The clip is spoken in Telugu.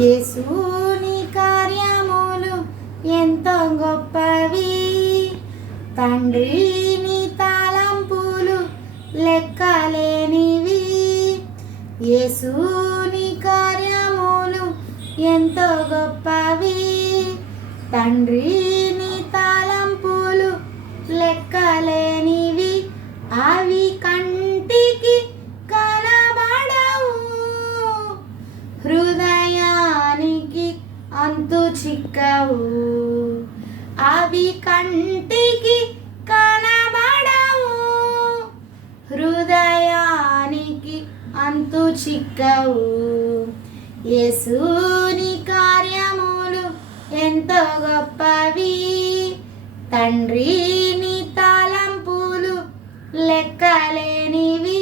యేసుని కార్యములు ఎంతో గొప్పవి, తండ్రి నీ తలంపులు లెక్కలేనివి. యేసుని కార్యములు ఎంతో గొప్పవి, తండ్రి నీ తలంపులు లెక్కలేనివి. అవి కంటికి కనబడవు, హృదయానికి అంతు చిక్కవు. అవి కంటికి కనబడవు, హృదయానికి అంతు చిక్కవు. యేసుని కార్యములు ఎంతో గొప్పవి, తండ్రి నీ తలంపులు లెక్కలేనివి.